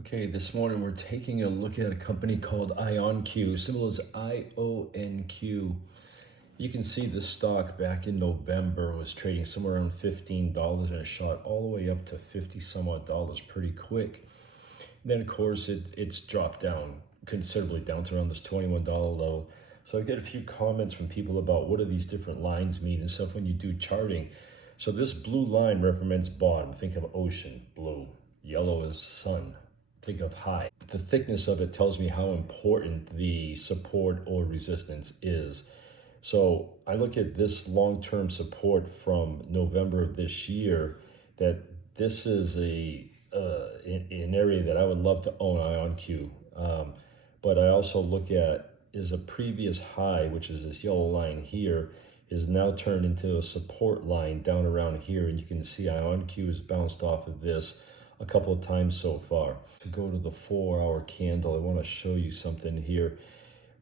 Okay, this morning we're taking a look at a company called IONQ, symbol is IONQ. You can see the stock back in November was trading somewhere around $15 and it shot all the way up to 50 some odd dollars pretty quick. And then of course it's dropped down considerably down to around this $21 level. So I get a few comments from people about what do these different lines mean and stuff when you do charting. So this blue line represents bottom, think of ocean, blue. Yellow is sun, think of high. The thickness of it tells me how important the support or resistance is. So I look at this long-term support from November of this year, that this is an area that I would love to own IONQ. But I also look at is a previous high, which is this yellow line here, is now turned into a support line down around here. And you can see IONQ has bounced off of this a couple of times so far. To go to the 4-hour candle, I want to show you something here.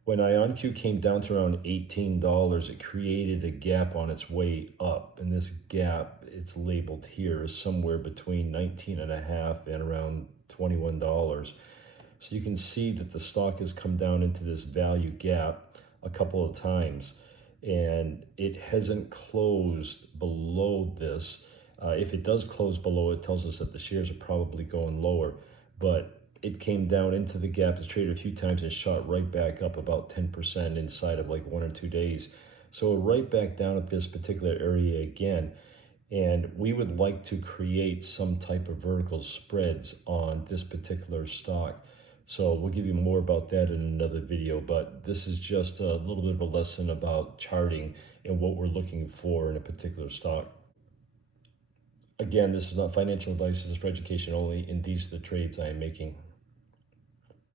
When IONQ came down to around $18, it created a gap on its way up. And this gap, it's labeled here, is somewhere between 19.5 and around $21. So you can see that the stock has come down into this value gap a couple of times. And it hasn't closed below this. If it does close below, it tells us that the shares are probably going lower. But it came down into the gap, it's traded a few times, and shot right back up about 10% inside of like 1 or 2 days. So we're right back down at this particular area again. And we would like to create some type of vertical spreads on this particular stock. So we'll give you more about that in another video, but this is just a little bit of a lesson about charting and what we're looking for in a particular stock. Again, this is not financial advice, this is for education only, and these are the trades I am making.